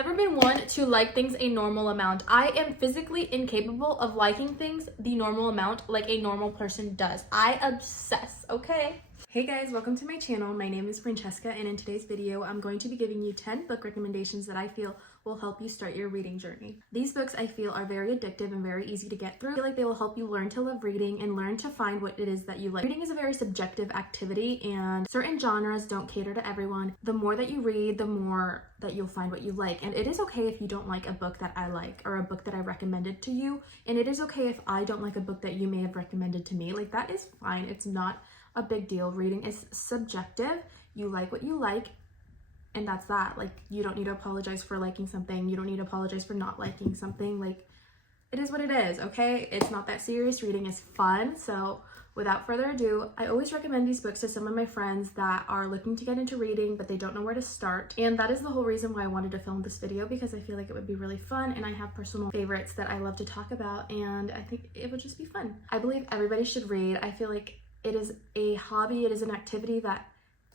never been one to like things a normal amount. I am physically incapable of liking things the normal amount like a normal person does. I obsess, okay? Hey guys, welcome to my channel. My name is Francesca, and in today's video, I'm going to be giving you 10 book recommendations that I feel will help you start your reading journey. These books I feel are very addictive and very easy to get through. I feel like they will help you learn to love reading and learn to find what it is that you like. Reading is a very subjective activity, and certain genres don't cater to everyone. The more that you read, the more that you'll find what you like. And it is okay if you don't like a book that I like or a book that I recommended to you. And it is okay if I don't like a book that you may have recommended to me. Like, that is fine. It's not a big deal. Reading is subjective. You like what you like, and that's that. Like, you don't need to apologize for liking something. You don't need to apologize for not liking something. Like, it is what it is, okay? It's not that serious. Reading is fun. So without further ado, I always recommend these books to some of my friends that are looking to get into reading, but they don't know where to start. And that is the whole reason why I wanted to film this video, because I feel like it would be really fun, and I have personal favorites that I love to talk about, and I think it would just be fun. I believe everybody should read. I feel like it is a hobby, it is an activity that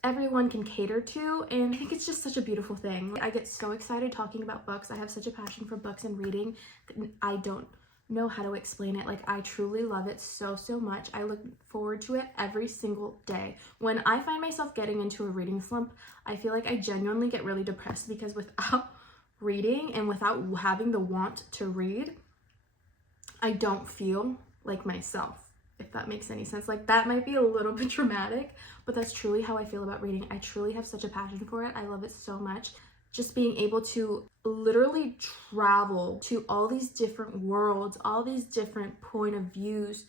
everyone can cater to, and I think it's just such a beautiful thing. I get so excited talking about books. I have such a passion for books and reading that I don't know how to explain it. Like, I truly love it so much. I look forward to it every single day. When I find myself getting into a reading slump, I feel like I genuinely get really depressed, because without reading and without having the want to read, I don't feel like myself. If that makes any sense. Like, that might be a little bit dramatic, but that's truly how I feel about reading. I truly have such a passion for it. I love it so much. Just being able to literally travel to all these different worlds, all these different point of views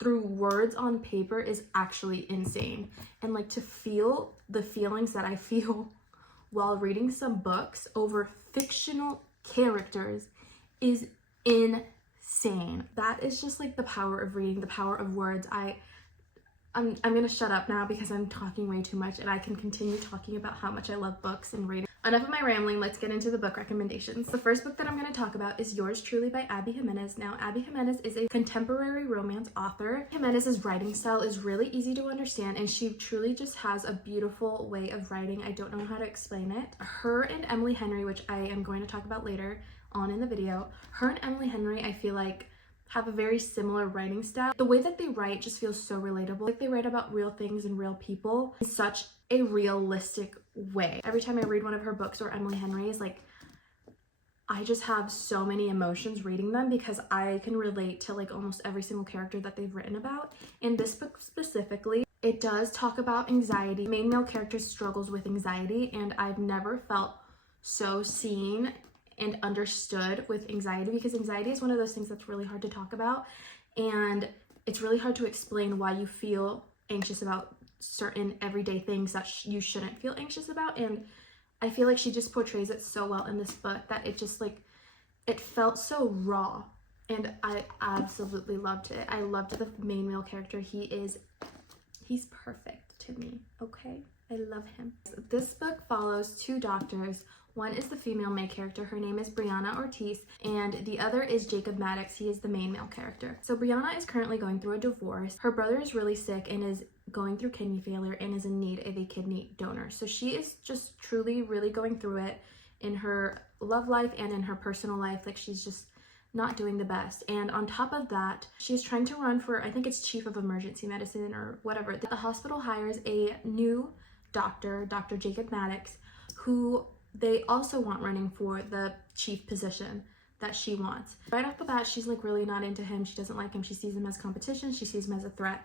through words on paper is actually insane. And like, to feel the feelings that I feel while reading some books over fictional characters is insane. That is just like the power of reading, the power of words. I'm gonna shut up now because I'm talking way too much, and I can continue talking about how much I love books and reading. Enough of my rambling, let's get into the book recommendations. The first book that I'm going to talk about is Yours Truly by Abby Jimenez. Now, Abby Jimenez is a contemporary romance author. Jimenez's writing style is really easy to understand, and she truly just has a beautiful way of writing. I don't know how to explain it. Her and Emily Henry, which I am going to talk about later on in the video, her and Emily Henry, I feel like, have a very similar writing style. The way that they write just feels so relatable. Like, they write about real things and real people in such a realistic way. Every time I read one of her books or Emily Henry's, like, I just have so many emotions reading them, because I can relate to like almost every single character that they've written about. In this book specifically, it does talk about anxiety. The main male character struggles with anxiety, and I've never felt so seen and understood with anxiety, because anxiety is one of those things that's really hard to talk about, and it's really hard to explain why you feel anxious about certain everyday things that you shouldn't feel anxious about. And I feel like she just portrays it so well in this book that it just, like, it felt so raw, and I absolutely loved it. I loved the main male character. He's perfect to me, okay? I love him. This book follows two doctors. One is the female main character. Her name is Brianna Ortiz, and the other is Jacob Maddox. He is the main male character. So Brianna is currently going through a divorce. Her brother is really sick and is going through kidney failure and is in need of a kidney donor. So she is just truly really going through it in her love life and in her personal life. Like, she's just not doing the best. And on top of that, she's trying to run for, I think it's chief of emergency medicine or whatever. The hospital hires a new doctor, Dr. Jacob Maddox, who they also want running for the chief position that she wants. Right off the bat, she's like really not into him. She doesn't like him. She sees him as competition. She sees him as a threat.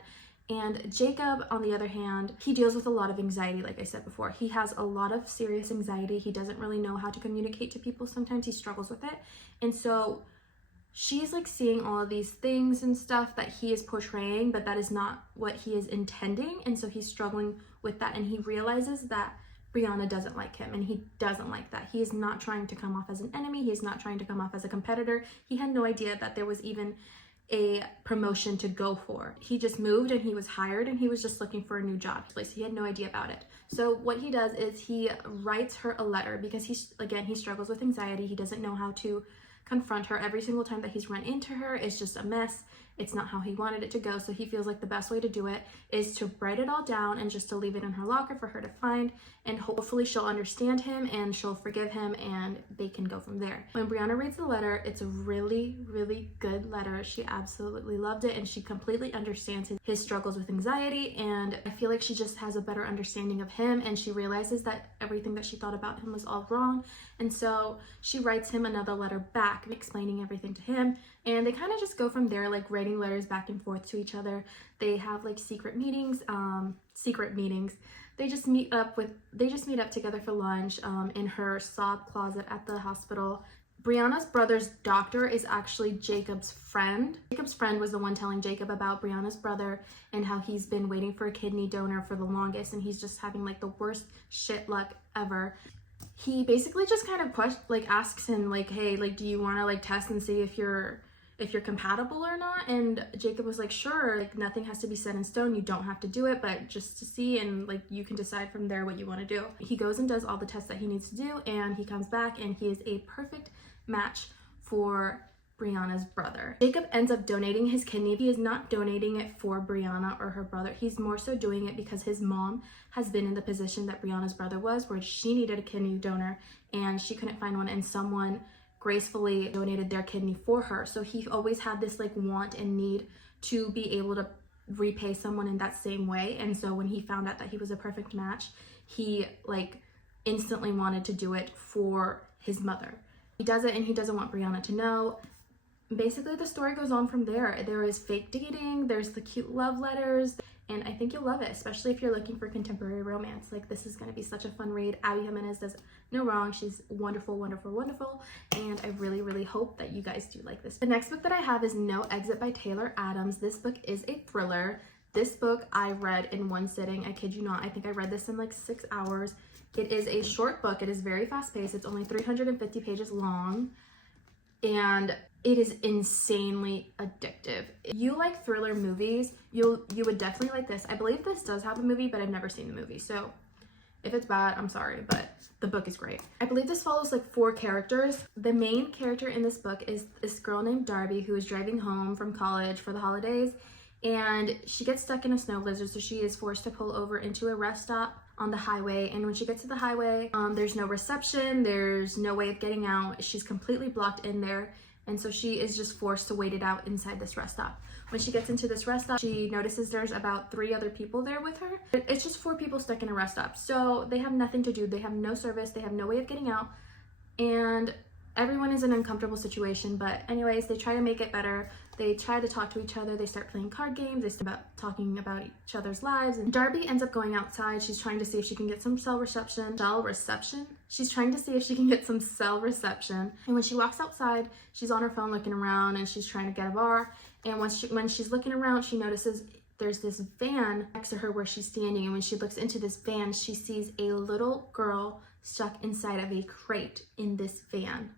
And Jacob, on the other hand, he deals with a lot of anxiety, like I said before. He has a lot of serious anxiety. He doesn't really know how to communicate to people. Sometimes he struggles with it. And so she's like seeing all of these things and stuff that he is portraying, but that is not what he is intending. And so he's struggling with that, and he realizes that Brianna doesn't like him, and he doesn't like that. He is not trying to come off as an enemy. He is not trying to come off as a competitor. He had no idea that there was even a promotion to go for. He just moved and he was hired, and he was just looking for a new job. He had no idea about it. So what he does is he writes her a letter, because he struggles with anxiety. He doesn't know how to confront her. Every single time that he's run into her, it's just a mess. It's not how he wanted it to go, so he feels like the best way to do it is to write it all down and just to leave it in her locker for her to find, and hopefully she'll understand him and she'll forgive him and they can go from there. When Brianna reads the letter, it's a really, really good letter. She absolutely loved it and she completely understands his struggles with anxiety, and I feel like she just has a better understanding of him, and she realizes that everything that she thought about him was all wrong, and so she writes him another letter back explaining everything to him, and they kind of just go from there, like writing letters back and forth to each other. They have like secret meetings. They just meet up together for lunch in her sob closet at the hospital. Brianna's brother's doctor is actually Jacob's friend. Jacob's friend was the one telling Jacob about Brianna's brother and how he's been waiting for a kidney donor for the longest, and he's just having like the worst shit luck ever. He basically just kind of asks him like, hey, like, do you want to like test and see if you're compatible or not? And Jacob was like, sure, like nothing has to be set in stone, you don't have to do it, but just to see, and like you can decide from there what you want to do. He goes and does all the tests that he needs to do, and he comes back and he is a perfect match for Brianna's brother. Jacob ends up donating his kidney. He is not donating it for Brianna or her brother. He's more so doing it because his mom has been in the position that Brianna's brother was, where she needed a kidney donor and she couldn't find one, and someone gracefully donated their kidney for her. So he always had this like want and need to be able to repay someone in that same way. And so when he found out that he was a perfect match, he like instantly wanted to do it for his mother. He does it and he doesn't want Brianna to know. Basically, the story goes on from there. There is fake dating, there's the cute love letters, and I think you'll love it, especially if you're looking for contemporary romance. Like, this is going to be such a fun read. Abby Jimenez does no wrong. She's wonderful, wonderful, wonderful, and I really, really hope that you guys do like this. The next book that I have is No Exit by Taylor Adams. This book is a thriller. This book I read in one sitting. I kid you not. I think I read this in like 6 hours. It is a short book. It is very fast-paced. It's only 350 pages long, and it is insanely addictive. If you like thriller movies, you would definitely like this. I believe this does have a movie, but I've never seen the movie, so if it's bad, I'm sorry, but the book is great. I believe this follows like 4 characters. The main character in this book is this girl named Darby, who is driving home from college for the holidays, and she gets stuck in a snow blizzard, so she is forced to pull over into a rest stop on the highway. And when she gets to the highway, there's no reception, there's no way of getting out. She's completely blocked in there, and so she is just forced to wait it out inside this rest stop. When she gets into this rest stop, she notices there's about 3 other people there with her. It's just 4 people stuck in a rest stop, so they have nothing to do, they have no service, they have no way of getting out, and everyone is in an uncomfortable situation. But anyways, they try to make it better. They try to talk to each other. They start playing card games. They start talking about each other's lives. And Darby ends up going outside. She's trying to see if she can get some cell reception. She's trying to see if she can get some cell reception. And when she walks outside, she's on her phone looking around, and she's trying to get a bar. And when she's looking around, she notices there's this van next to her where she's standing. And when she looks into this van, she sees a little girl stuck inside of a crate in this van.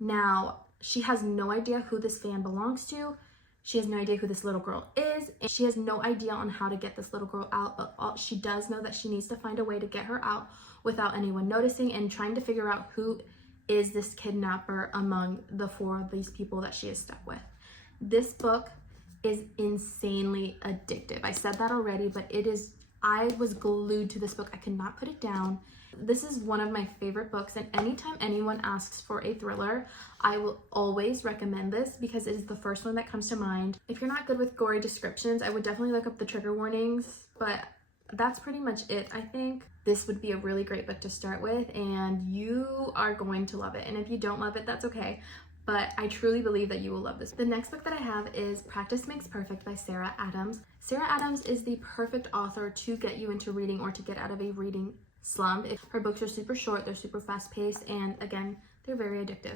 Now, she has no idea who this van belongs to. She has no idea who this little girl is. And she has no idea on how to get this little girl out, but she does know that she needs to find a way to get her out without anyone noticing, and trying to figure out who is this kidnapper among the 4 of these people that she is stuck with. This book is insanely addictive. I said that already, but it is, I was glued to this book. I could not put it down. This is one of my favorite books, and anytime anyone asks for a thriller, I will always recommend this because it is the first one that comes to mind. If you're not good with gory descriptions, I would definitely look up the trigger warnings, but that's pretty much it. I think this would be a really great book to start with, and you are going to love it. And if you don't love it, that's okay, but I truly believe that you will love this. The next book that I have is Practice Makes Perfect by Sarah Adams. Sarah Adams is the perfect author to get you into reading or to get out of a reading slump. Her books are super short, they're super fast-paced, and again, they're very addictive.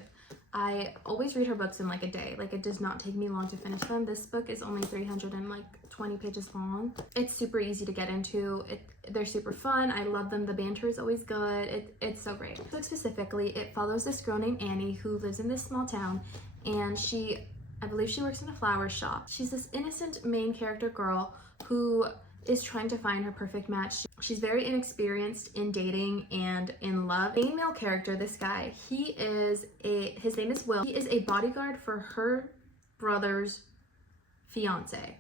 I always read her books in like a day. Like, it does not take me long to finish them. This book is only 320 pages long. It's super easy to get into. They're super fun. I love them. The banter is always good. It's so great. So specifically, it follows this girl named Annie who lives in this small town, and I believe she works in a flower shop. She's this innocent main character girl who is trying to find her perfect match. She's very inexperienced in dating and in love. The main male character, this guy, his name is Will. He is a bodyguard for her brother's fiance,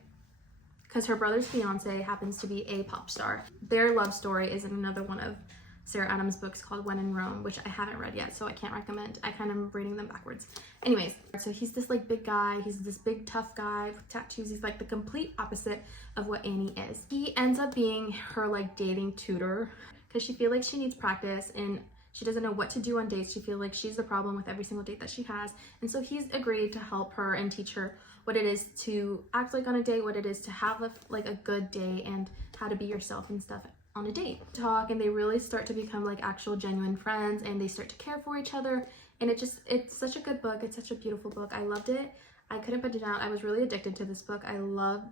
because her brother's fiance happens to be a pop star. Their love story is in another one of Sarah Adams' books called When in Rome, which I haven't read yet, so I can't recommend. I kind of am reading them backwards. Anyways, so he's this like big guy. He's this big tough guy with tattoos. He's like the complete opposite of what Annie is. He ends up being her like dating tutor because she feels like she needs practice and she doesn't know what to do on dates. She feels like she's the problem with every single date that she has. And so he's agreed to help her and teach her what it is to act like on a date, what it is to have a good day, and how to be yourself and stuff on a date. Talk, and they really start to become like actual genuine friends, and they start to care for each other. And it's such a good book. It's such a beautiful book. I loved it. I couldn't put it down. I was really addicted to this book. I love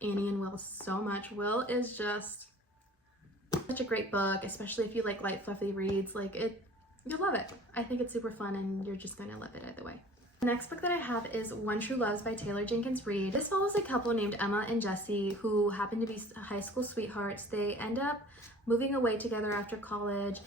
Annie and Will so much. Will is just such a great book, especially if you like light fluffy reads. Like you'll love it. I think it's super fun, and you're just gonna love it either way. The next book that I have is One True Loves by Taylor Jenkins Reid. This follows a couple named Emma and Jesse who happen to be high school sweethearts. They end up moving away together after college.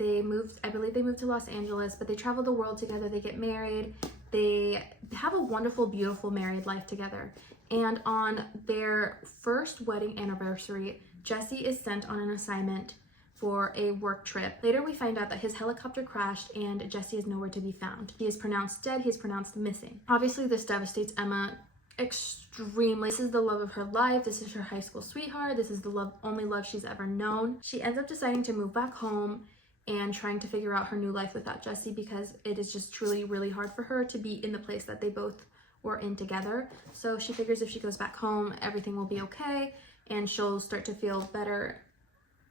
I believe they moved to Los Angeles, but they travel the world together. They get married. They have a wonderful, beautiful married life together. And on their first wedding anniversary, Jesse is sent on an assignment for a work trip. Later we find out that his helicopter crashed and Jesse is nowhere to be found. He is pronounced dead, he is pronounced missing. Obviously this devastates Emma extremely. This is the love of her life, this is her high school sweetheart, this is the only love she's ever known. She ends up deciding to move back home and trying to figure out her new life without Jesse, because it is just truly really hard for her to be in the place that they both were in together. So she figures if she goes back home, everything will be okay and she'll start to feel better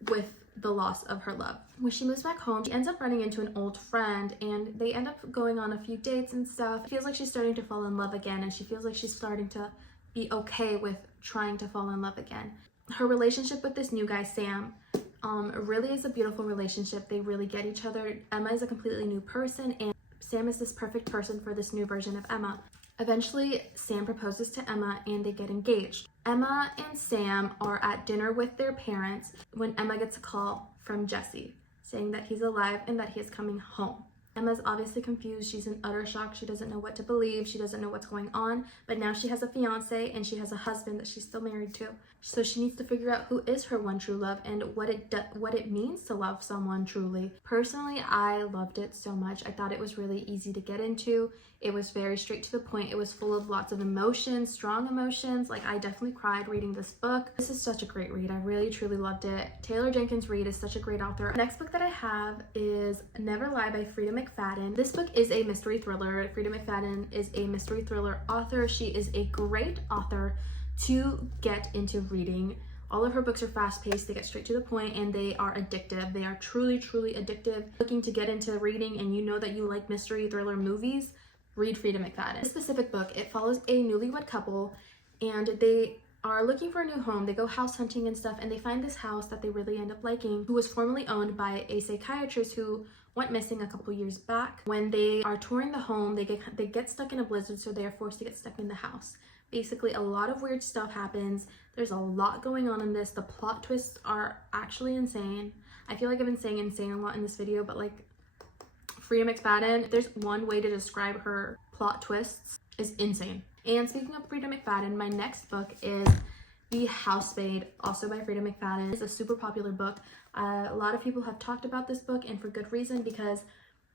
with the loss of her love. When she moves back home, she ends up running into an old friend and they end up going on a few dates and stuff. It feels like she's starting to fall in love again, and she feels like she's starting to be okay with trying to fall in love again. Her relationship with this new guy, Sam, really is a beautiful relationship. They really get each other. Emma is a completely new person and Sam is this perfect person for this new version of Emma. Eventually, Sam proposes to Emma and they get engaged. Emma and Sam are at dinner with their parents when Emma gets a call from Jesse saying that he's alive and that he is coming home. Emma's obviously confused. She's in utter shock. She doesn't know what to believe. She doesn't know what's going on. But now she has a fiance and she has a husband that she's still married to. So she needs to figure out who is her one true love and what it means to love someone truly. Personally, I loved it so much. I thought it was really easy to get into. It was very straight to the point. It was full of lots of emotions, strong emotions. Like, I definitely cried reading this book. This is such a great read. I really truly loved it. Taylor Jenkins Reid is such a great author. The next book that I have is Never Lie by Freida McFadden. This book is a mystery thriller. Freida McFadden is a mystery thriller author. She is a great author to get into reading. All of her books are fast-paced, they get straight to the point, and they are addictive. They are truly, truly addictive. Looking to get into reading and you know that you like mystery thriller movies, read Freida McFadden. This specific book, it follows a newlywed couple and they are looking for a new home. They go house hunting and stuff and they find this house that they really end up liking, who was formerly owned by a psychiatrist who went missing a couple years back. When they are touring the home, they get stuck in a blizzard, so they are forced to get stuck in the house. Basically, a lot of weird stuff happens. There's a lot going on in this. The plot twists are actually insane. I feel like I've been saying insane a lot in this video, but like Freida McFadden, there's one way to describe her plot twists, is insane. And speaking of Freida McFadden, my next book is The Housemaid, also by Freida McFadden. It's a super popular book. A lot of people have talked about this book, and for good reason, because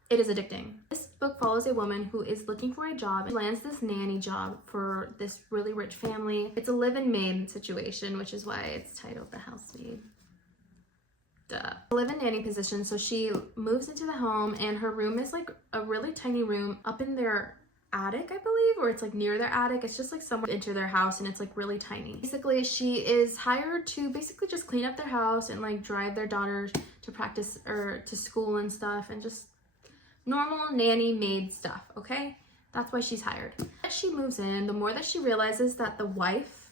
it is addicting. This book follows a woman who is looking for a job. She lands this nanny job for this really rich family. It's a live-in maid situation, which is why it's titled The Housemaid. Duh. A live-in nanny position, so she moves into the home and her room is like a really tiny room up in their attic, I believe, or it's like near their attic. It's just like somewhere into their house and it's like really tiny. Basically, she is hired to basically just clean up their house and like drive their daughters to practice or to school and stuff, and just normal nanny maid stuff, okay? That's why she's hired. As she moves in, the more that she realizes that the wife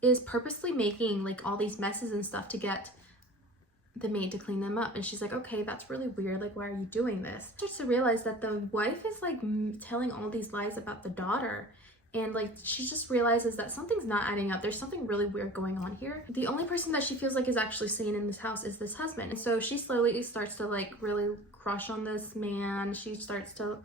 is purposely making like all these messes and stuff to get the maid to clean them up, and she's like, okay, that's really weird, like, why are you doing this? She starts to realize that the wife is like telling all these lies about the daughter, and like she just realizes that something's not adding up. There's something really weird going on here. The only person that she feels like is actually sane in this house is this husband, and so she slowly starts to like really crush on this man. She starts to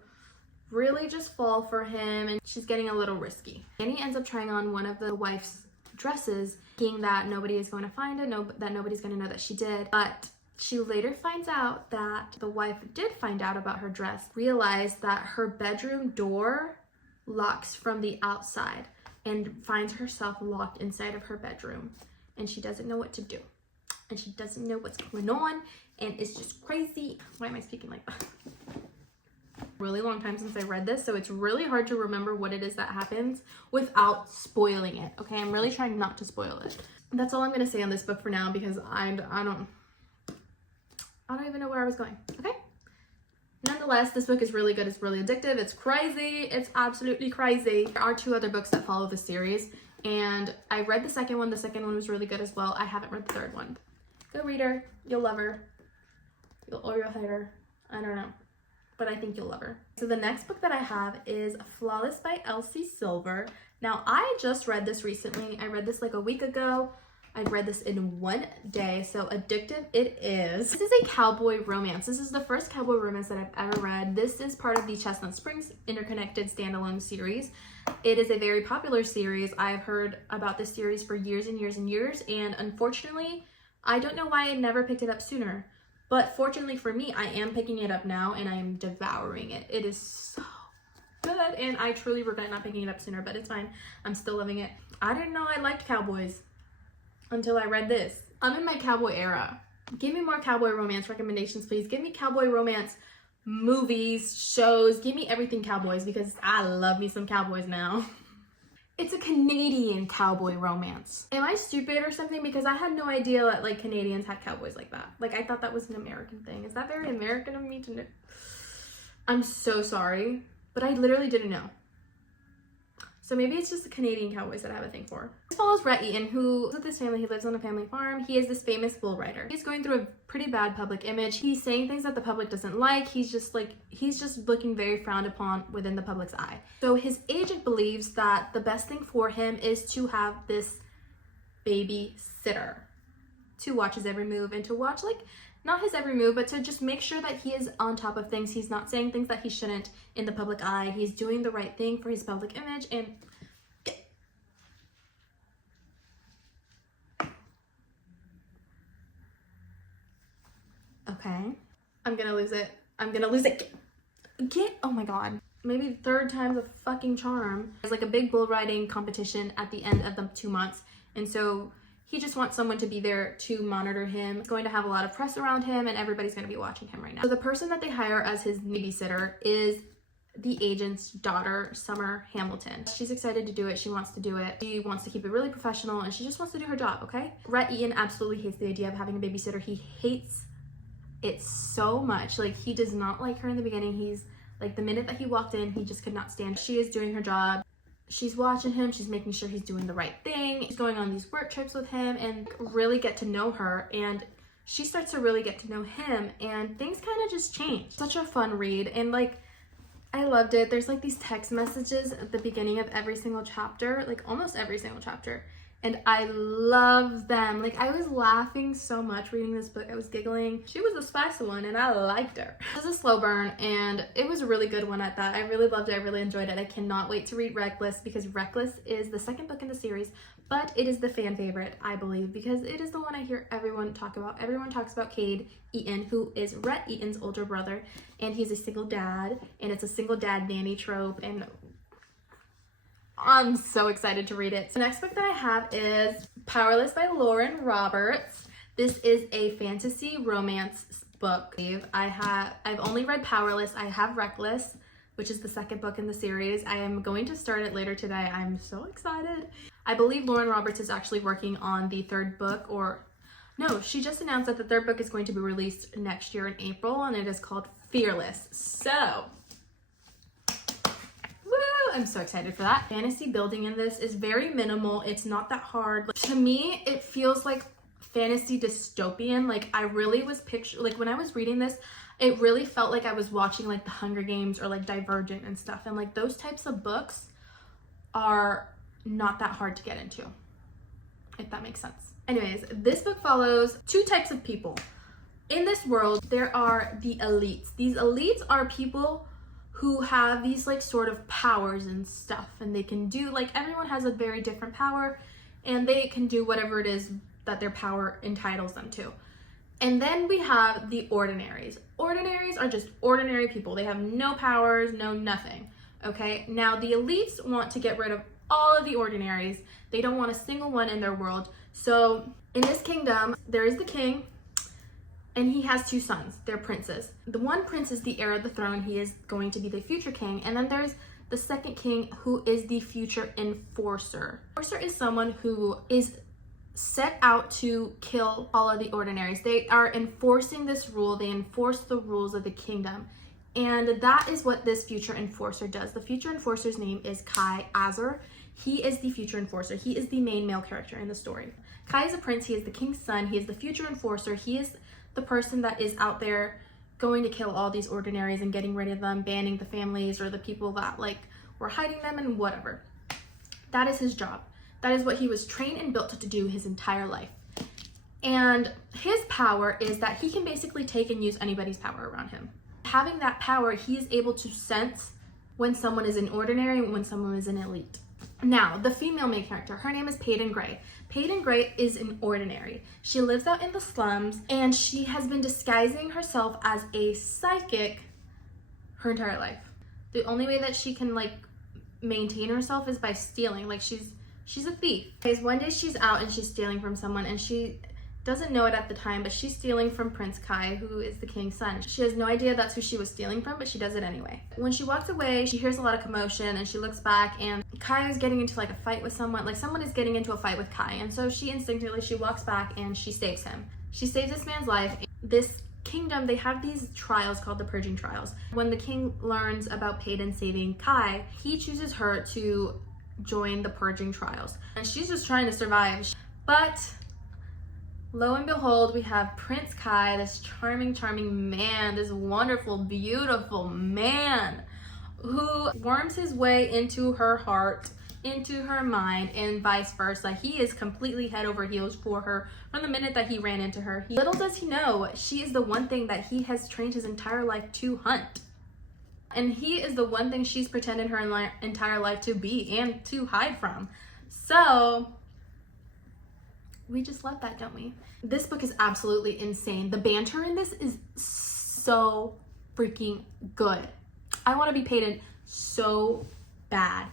really just fall for him, and she's getting a little risky. Annie ends up trying on one of the wife's dresses, thinking that nobody is going to find it, that nobody's going to know that she did. But she later finds out that the wife did find out about her dress, realized that her bedroom door locks from the outside, and finds herself locked inside of her bedroom. And she doesn't know what to do. And she doesn't know what's going on. And it's just crazy. Why am I speaking like that? Really long time since I read this, so it's really hard to remember what it is that happens without spoiling it. Okay, I'm really trying not to spoil it. That's all I'm gonna say on this book for now, because I don't even know where I was going. Okay, nonetheless, this book is really good. It's really addictive. It's crazy. It's absolutely crazy. There are 2 other books that follow the series, and I read the second one. The second one was really good as well. I haven't read the third one. Go read her. You'll love her. Or you'll hate her. I don't know, but I think you'll love her. So the next book that I have is Flawless by Elsie Silver. Now, I just read this recently. I read this like a week ago. I read this in one day, so addictive it is. This is a cowboy romance. This is the first cowboy romance that I've ever read. This is part of the Chestnut Springs Interconnected standalone series. It is a very popular series. I've heard about this series for years and years and years, and unfortunately, I don't know why I never picked it up sooner. But fortunately for me, I am picking it up now, and I am devouring it. It is so good, and I truly regret not picking it up sooner, but it's fine. I'm still loving it. I didn't know I liked cowboys until I read this. I'm in my cowboy era. Give me more cowboy romance recommendations, please. Give me cowboy romance movies, shows. Give me everything cowboys, because I love me some cowboys now. It's a Canadian cowboy romance. Am I stupid or something? Because I had no idea that like Canadians had cowboys like that. Like, I thought that was an American thing. Is that very American of me to know? I'm so sorry, but I literally didn't know. So maybe it's just the Canadian cowboys that I have a thing for. This follows Rhett Eaton, who lives with his family. He lives on a family farm. He is this famous bull rider. He's going through a pretty bad public image. He's saying things that the public doesn't like. He's just looking very frowned upon within the public's eye. So his agent believes that the best thing for him is to have this babysitter to watch his every move, and to watch, like, not his every move, but to just make sure that he is on top of things. He's not saying things that he shouldn't in the public eye. He's doing the right thing for his public image. And okay, I'm gonna lose it. I'm gonna lose it. Oh my god. Maybe the 3rd time's a fucking charm. There's like a big bull riding competition at the end of the 2 months, and so he just wants someone to be there to monitor him. He's going to have a lot of press around him, and everybody's going to be watching him right now. So the person that they hire as his babysitter is the agent's daughter, Summer Hamilton. She's excited to do it. She wants to do it. She wants to keep it really professional, and she just wants to do her job, okay? Rhett Eaton absolutely hates the idea of having a babysitter. He hates it so much. Like, he does not like her in the beginning. He's like, the minute that he walked in, he just could not stand. She is doing her job. She's watching him. She's making sure he's doing the right thing. She's going on these work trips with him and really get to know her. And she starts to really get to know him, and things kind of just change. Such a fun read, and like, I loved it. There's like these text messages at the beginning of every single chapter, like almost every single chapter. And I love them. Like, I was laughing so much reading this book. I was giggling. She was a spicy one, and I liked her. It was a slow burn, and it was a really good one at that. I really loved it. I really enjoyed it. I cannot wait to read Reckless, because Reckless is the 2nd book in the series, but it is the fan favorite, I believe, because it is the one I hear everyone talk about. Everyone talks about Cade Eaton, who is Rhett Eaton's older brother, and he's a single dad, and it's a single dad nanny trope, and I'm so excited to read it. So the next book that I have is Powerless by Lauren Roberts. This is a fantasy romance book. I've only read Powerless. I have Reckless, which is the 2nd book in the series. I am going to start it later today. I'm so excited. I believe Lauren Roberts is actually working on the 3rd book, or no, she just announced that the 3rd book is going to be released next year in April, and it is called Fearless. So I'm so excited for that. Fantasy building in this is very minimal. It's not that hard. Like, to me, it feels like fantasy dystopian. Like, I really was like, when I was reading this, it really felt like I was watching like the Hunger Games or like Divergent and stuff. And like, those types of books are not that hard to get into, if that makes sense. Anyways, this book follows 2 types of people. In this world, there are the elites. These elites are people who have these like sort of powers and stuff, and they can do, like, everyone has a very different power and they can do whatever it is that their power entitles them to. And then we have the ordinaries. Ordinaries are just ordinary people. They have no powers, no nothing. Okay, now the elites want to get rid of all of the ordinaries. They don't want a single one in their world. So in this kingdom, there is the king, and he has two sons. They're princes. The one prince is the heir of the throne. He is going to be the future king. And then there's the second king, who is the future enforcer. Enforcer is someone who is set out to kill all of the ordinaries. They are enforcing this rule. They enforce the rules of the kingdom. And that is what this future enforcer does. The future enforcer's name is Kai Azar. He is the future enforcer. He is the main male character in the story. Kai is a prince. He is the king's son. He is the future enforcer. He is the person that is out there going to kill all these ordinaries and getting rid of them, banning the families or the people that like were hiding them and whatever. That is his job. That is what he was trained and built to do his entire life. And his power is that he can basically take and use anybody's power around him. Having that power, he is able to sense when someone is an ordinary and when someone is an elite. Now, the female main character, her name is Peyton Gray. Peyton Gray is an ordinary. She lives out in the slums, and she has been disguising herself as a psychic her entire life. The only way that she can like maintain herself is by stealing. Like she's a thief. Because one day she's out and she's stealing from someone, and she doesn't know it at the time, but she's stealing from Prince Kai, who is the king's son. She has no idea that's who she was stealing from, but she does it anyway. When she walks away, she hears a lot of commotion, and she looks back, and Kai is getting into like a fight with someone. Like someone is getting into a fight with Kai, and so she instinctively, she walks back and she saves him. She saves this man's life. This kingdom, they have these trials called the purging trials. When the king learns about Peyton saving Kai, he chooses her to join the purging trials, and she's just trying to survive. But lo and behold, we have Prince Kai, this charming man, this wonderful, beautiful man who worms his way into her heart, into her mind, and vice versa. He is completely head over heels for her from the minute that he ran into her. Little does he know, she is the one thing that he has trained his entire life to hunt. And he is the one thing she's pretended her entire life to be and to hide from. So we just love that, don't we? This book is absolutely insane. The banter in this is so freaking good. I want to be Peyton so bad.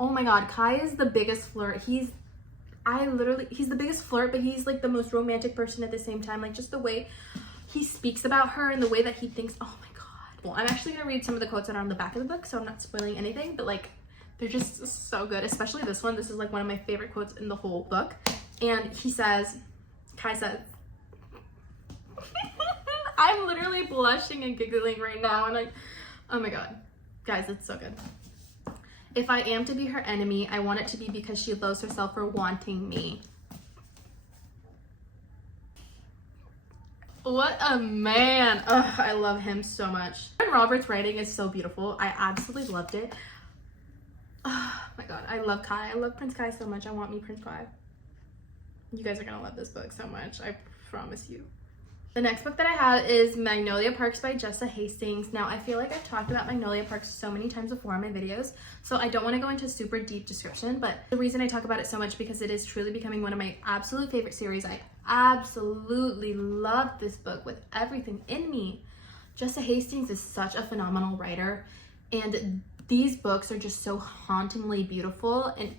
Oh my god, Kai is the biggest flirt. He's the biggest flirt, but he's like the most romantic person at the same time. Like just the way he speaks about her and the way that he thinks, oh my god. Well, I'm actually gonna read some of the quotes that are on the back of the book, so I'm not spoiling anything, but like they're just so good, especially this one. This is like one of my favorite quotes in the whole book. And Kai says, I'm literally blushing and giggling right now, and oh my god, guys, it's so good. If I am to be her enemy, I want it to be because she loathes herself for wanting me. What a man. Ugh, I love him so much. And Robert's writing is so beautiful. I absolutely loved it. Oh my god, I love Kai. I love Prince Kai so much. I want me Prince Kai. You guys are gonna love this book so much, I promise you. The next book that I have is Magnolia Parks by Jessa Hastings. Now, I feel like I've talked about Magnolia Parks so many times before in my videos, so I don't want to go into a super deep description, but the reason I talk about it so much because it is truly becoming one of my absolute favorite series. I absolutely love this book with everything in me. Jessa Hastings is such a phenomenal writer, and these books are just so hauntingly beautiful, and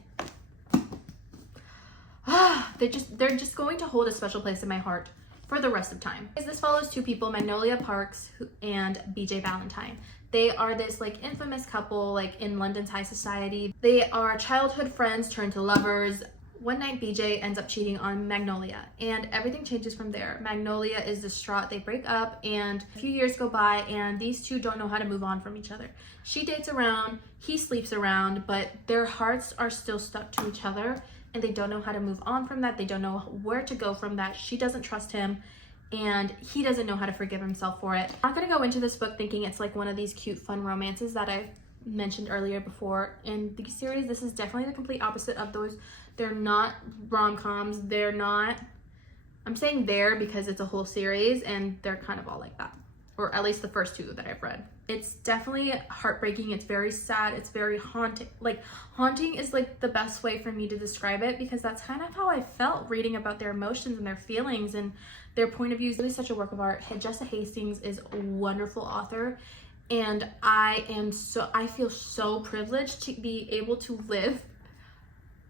they're just going to hold a special place in my heart for the rest of time. This follows two people, Magnolia Parks and BJ Valentine. They are this like infamous couple like in London's high society. They are childhood friends turned to lovers. One night BJ ends up cheating on Magnolia, and everything changes from there. Magnolia is distraught. They break up, and a few years go by, and these two don't know how to move on from each other. She dates around, he sleeps around, but their hearts are still stuck to each other, and they don't know how to move on from that. They don't know where to go from that. She doesn't trust him, and he doesn't know how to forgive himself for it. I'm not gonna go into this book thinking it's like one of these cute, fun romances that I've mentioned earlier before. In the series, this is definitely the complete opposite of those. They're not rom-coms. They're not, I'm saying they're because it's a whole series, and they're kind of all like that. or at least the first 2 that I've read. It's definitely heartbreaking. It's very sad. It's very haunting. Like, haunting is like the best way for me to describe it, because that's kind of how I felt reading about their emotions and their feelings and their point of view. Is really such a work of art. Jessica Hastings is a wonderful author, and I feel so privileged to be able to live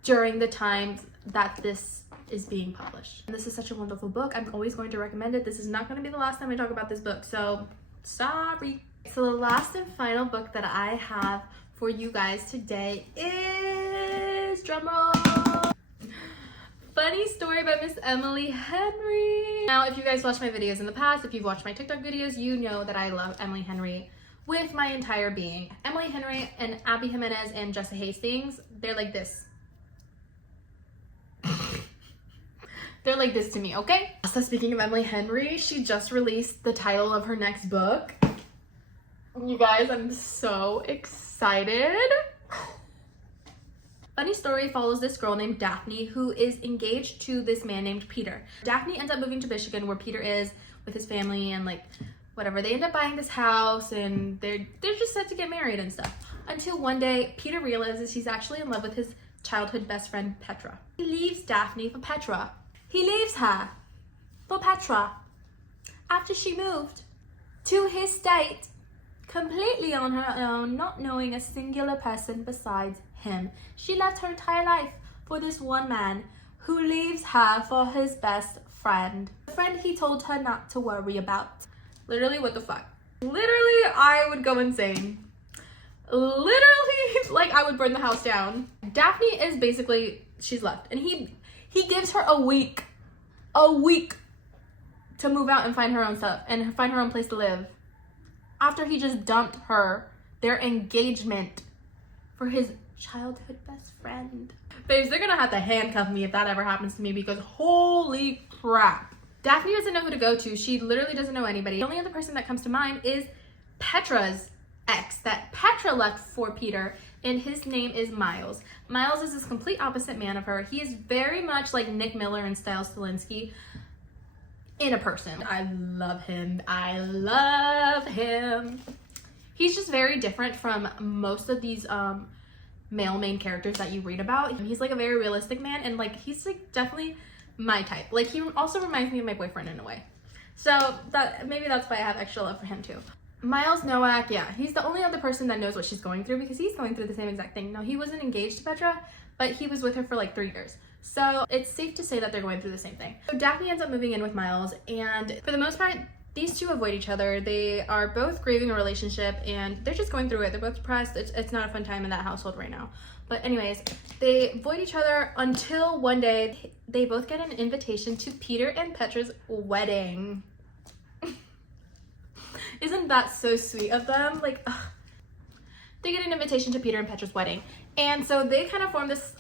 during the times that this is being published. And this is such a wonderful book. I'm always going to recommend it. This is not going to be the last time I talk about this book, so sorry. So the last and final book that I have for you guys today is, drumroll, Funny Story by Miss Emily Henry. Now, if you guys watched my videos in the past, if you've watched my TikTok videos, you know that I love Emily Henry with my entire being. Emily Henry and Abby Jimenez and Jessica Hastings, they're like this. They're like this to me, okay? So speaking of Emily Henry, she just released the title of her next book. You guys, I'm so excited. Funny Story follows this girl named Daphne who is engaged to this man named Peter. Daphne ends up moving to Michigan where Peter is with his family and like whatever. They end up buying this house and they're just set to get married and stuff. Until one day, Peter realizes he's actually in love with his childhood best friend, Petra. He leaves Daphne for Petra. He leaves her for Petra after she moved to his state completely on her own, not knowing a singular person besides him. She left her entire life for this one man who leaves her for his best friend. The friend he told her not to worry about. Literally, what the fuck? Literally, I would go insane. Literally, like I would burn the house down. Daphne is basically, she's left, and he gives her a week to move out and find her own stuff and find her own place to live, after he just dumped her, their engagement, for his childhood best friend. Babes, they're gonna have to handcuff me if that ever happens to me, because holy crap. Daphne doesn't know who to go to. She literally doesn't know anybody. The only other person that comes to mind is Petra's ex that Petra left for Peter, and his name is Miles. Miles is this complete opposite man of her. He is very much like Nick Miller and Stiles Stilinski in a person. I love him. I love him. He's just very different from most of these male main characters that you read about. He's like a very realistic man, and like he's like definitely my type. Like he also reminds me of my boyfriend in a way. So that maybe that's why I have extra love for him too. Miles Nowak, yeah, he's the only other person that knows what she's going through, because he's going through the same exact thing. No, he wasn't engaged to Petra, but he was with her for like 3 years. So it's safe to say that they're going through the same thing. So Daphne ends up moving in with Miles, and for the most part, these two avoid each other. They are both grieving a relationship, and they're just going through it. They're both depressed. It's not a fun time in that household right now. But anyways, they avoid each other until one day they both get an invitation to Peter and Petra's wedding. Isn't that so sweet of them? Like, ugh. They get an invitation to Peter and Petra's wedding. And so they kind of form this,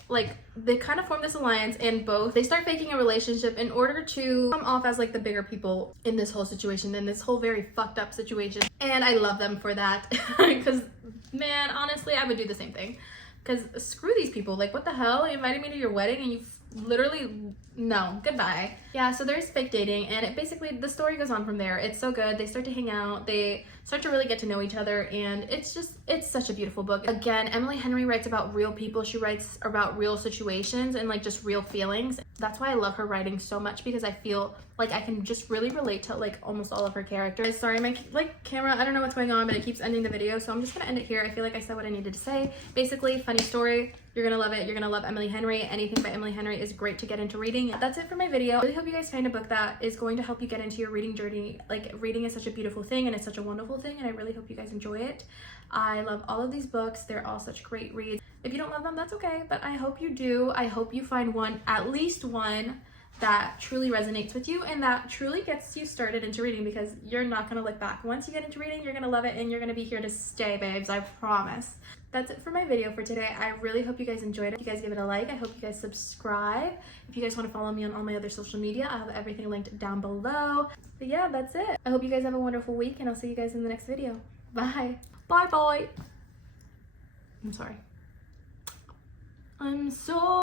alliance, and they start faking a relationship in order to come off as like the bigger people in this whole situation, in this whole very fucked up situation. And I love them for that, because man, honestly, I would do the same thing. Because screw these people, like what the hell? You invited me to your wedding and you literally, no, goodbye. Yeah, so there's fake dating, and it basically, the story goes on from there. It's so good. They start to hang out, they start to really get to know each other, and it's such a beautiful book. Again, Emily Henry writes about real people. She writes about real situations and like just real feelings. That's why I love her writing so much, because I feel like I can just really relate to like almost all of her characters. Sorry, my camera, I don't know what's going on, but it keeps ending the video, so I'm just gonna end it here. I feel like I said what I needed to say. Basically, Funny Story. You're gonna love it. You're gonna love Emily Henry. Anything by Emily Henry is great to get into reading. That's it for my video. I really hope you guys find a book that is going to help you get into your reading journey. Like, reading is such a beautiful thing, and it's such a wonderful thing, and I really hope you guys enjoy it. I love all of these books. They're all such great reads. If you don't love them, that's okay, but I hope you do. I hope you find one, at least one, that truly resonates with you and that truly gets you started into reading, because you're not gonna look back. Once you get into reading, you're gonna love it, and you're gonna be here to stay, babes, I promise. That's it for my video for today. I really hope you guys enjoyed it. If you guys give it a like, I hope you guys subscribe. If you guys want to follow me on all my other social media, I have everything linked down below. But yeah, that's it. I hope you guys have a wonderful week, and I'll see you guys in the next video. Bye. Bye bye. I'm sorry. I'm so